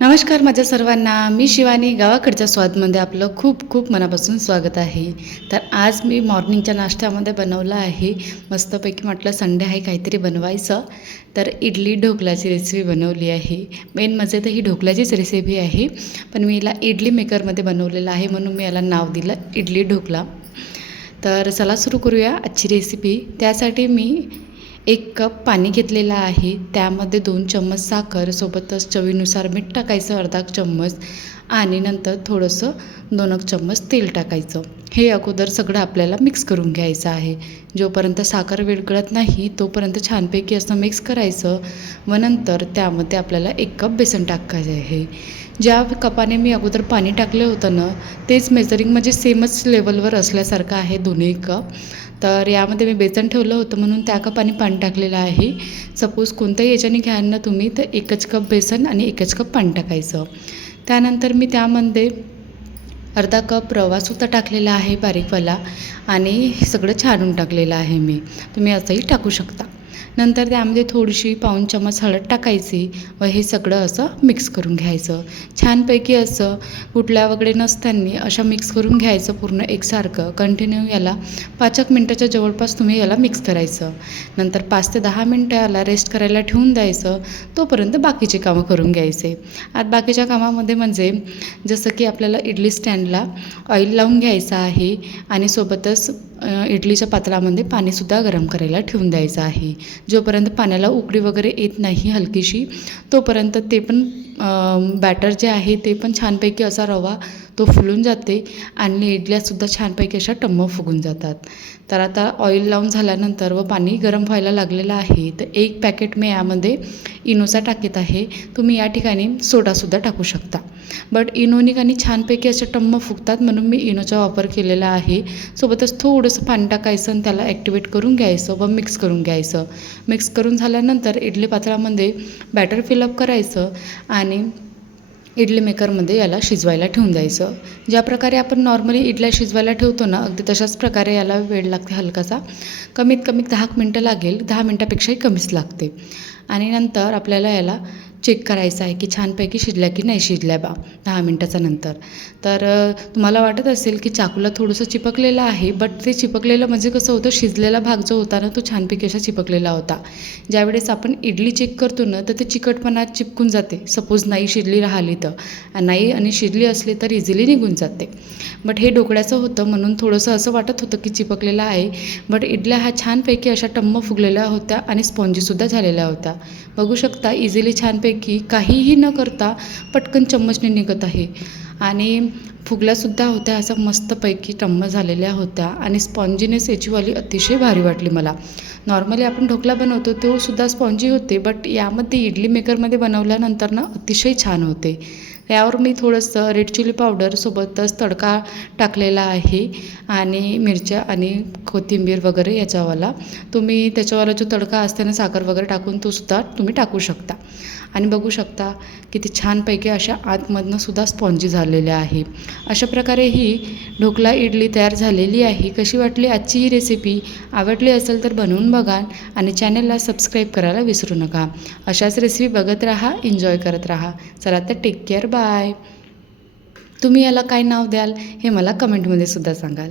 नमस्कार माझ्या सर्वांना, मी शिवानी. गावाकडच्या स्वादमध्ये आपलं खूप खूप मनापासून स्वागत आहे. तर आज मी मॉर्निंगच्या नाश्त्यामध्ये बनवलं आहे, मस्तपैकी म्हटलं संडे आहे काहीतरी बनवायचं. तर इडली ढोकळ्याची रेसिपी बनवली आहे. मेन म्हणजे तर ही ढोकळ्याचीच रेसिपी आहे, पण मी याला इडली मेकरमध्ये बनवलेलं आहे म्हणून मी याला नाव दिलं इडली ढोकळा. तर चला सुरू करूया आजची रेसिपी. त्यासाठी मी 1 कप पाणी घेतलेलं आहे. त्यामध्ये 2 चम्मच साखर, सोबतच चवीनुसार मीठ टाकायचं अर्धा चम्मच आणि नंतर थोडंसं 2 चम्मच तेल टाकायचं. हे अगोदर सगळं आपल्याला मिक्स करून घ्यायचं आहे. जोपर्यंत साखर विरघळत नाही तोपर्यंत छानपैकी असं मिक्स करायचं व नंतर त्यामध्ये आपल्याला 1 कप बेसन टाकायचं आहे. ज्या कपाने मी अगोदर पाणी टाकलं होतं ना, तेच मेजरिंग म्हणजे सेमच लेवलवर असल्यासारखं आहे दोन्ही कप. तर यामध्ये मी बेसन ठेवलं होतं म्हणून त्या कपाने पाणी टाकलेलं आहे. सपोज कोणत्याही याच्याने घ्याल ना तुम्ही तर 1च कप बेसन आणि 1च कप पाणी टाकायचं. त्यानंतर मी त्यामध्ये अर्धा कप रवासुद्धा टाकलेला आहे बारीकवाला आणि हे सगळं छानून टाकलेलं आहे मी. तुम्ही असंही टाकू शकता. नंतर त्यामध्ये थोडीशी पाऊण चम्मच हळद टाकायची व हे सगळं असं मिक्स करून घ्यायचं. छानपैकी असं कुठल्या वगैरे नसताना असं मिक्स करून घ्यायचं पूर्ण एकसारखं. कंटिन्यू याला 5 एक मिनटाच्या जवळपास तुम्ही याला मिक्स करायचं. नंतर 5 ते 10 मिनटं याला रेस्ट करायला ठेवून द्यायचं. तोपर्यंत बाकीचे कामं करून घ्यायचे. आता बाकीच्या कामामध्ये म्हणजे जसं की आपल्याला इडली स्टँडला ऑइल लावून घ्यायचं आहे आणि सोबतच इडलीच्या पात्रामध्ये पाणीसुद्धा गरम करायला ठेवून द्यायचं आहे. जोपर्यंत पाण्याला उकळी वगैरे येत नाही हलकीशी तोपर्यंत ते पण बॅटर जे आहे ते पण छानपैकी असा रवा तो फुलून जाते आणि इडल्यासुद्धा छानपैकी अशा टम्म फुगून जातात. तर आता ऑइल लावून झाल्यानंतर व पाणी गरम व्हायला लागलेलं आहे तर 1 पॅकेट मी यामध्ये इनोचा टाकत आहे. तुम्ही या ठिकाणी सोडासुद्धा टाकू शकता. बट इनोनी आणि छानपैकी असे टम्म फुगतात म्हणून मी इनोचा वापर केलेला आहे. सोबतच थोडंसं पाणी टाकायचं आणि त्याला ॲक्टिवेट करून घ्यायचं व मिक्स करून घ्यायचं. मिक्स करून झाल्यानंतर इडली पात्रामध्ये बॅटर फिलअप करायचं आणि इडली मेकरमध्ये याला शिजवायला ठेवून द्यायचं. ज्या प्रकारे आपण नॉर्मली इडल्या शिजवायला ठेवतो ना अगदी तशाच प्रकारे याला वेळ लागते हलकासा. कमीत कमी 10 मिनटं लागेल. 10 मिनटापेक्षाही कमीच लागते. आणि नंतर आपल्याला याला चेक करायचं आहे की छानपैकी शिजल्या की नाही शिजल्या बा 10 मिनटाच्या नंतर. तर तुम्हाला वाटत असेल की चाकूला थोडंसं चिपकलेलं आहे बट ते चिपकलेलं म्हणजे कसं होतं शिजलेला भाग जो होता ना तो छानपैकी असा चिपकलेला होता. ज्यावेळेस आपण इडली चेक करतो ना तर ते चिकटपणा चिपकून जाते. सपोज नाही शिजली राहिली तर नाही आणि शिजली असली तर इझिली निघून जाते. बट हे ढोकळ्याचं होतं म्हणून थोडंसं असं वाटत होतं की चिपकलेलं आहे. बट इडल्या ह्या छानपैकी अशा टम्म फुगलेल्या होत्या आणि स्पॉन्जीसुद्धा झालेल्या होत्या. बघू शकता इझिली छानपैकी काहीही न करता पटकन चम्मचने निघत आहे आणि फुगल्यासुद्धा होत्या असं मस्तपैकी टम्म झालेल्या होत्या आणि स्पॉन्जीनेस याचीवाली अतिशय भारी वाटली मला. नॉर्मली आपण ढोकळा बनवतो तोसुद्धा स्पॉन्जी होते बट यामध्ये इडली मेकरमध्ये बनवल्यानंतर ना अतिशय छान होते. यावर मी थोडंसं रेड चिली पावडर सोबतच तडका टाकलेला आहे आणि मिरच्या आणि कोथिंबीर वगैरे याच्यावाला. तुम्ही त्याच्यावाला जो तडका असते ना साखर वगैरे टाकून तोसुद्धा तुम्ही टाकू शकता. आणि बघू शकता किती छानपैकी अशा आतमधनं सुद्धा स्पॉन्जी झालेल्या आहे. अशा प्रकारे ही ढोकळा इडली तयार झालेली आहे. कशी वाटली आजची ही रेसिपी? आवडली असेल तर बनवून बघा आणि चॅनलला सबस्क्राईब करायला विसरू नका. अशाच रेसिपी बघत राहा, एन्जॉय करत राहा. चला तर टेक केअर, बाय. तुम्ही याला काय नाव द्याल हे मला कमेंटमध्ये सुद्धा सांगाल.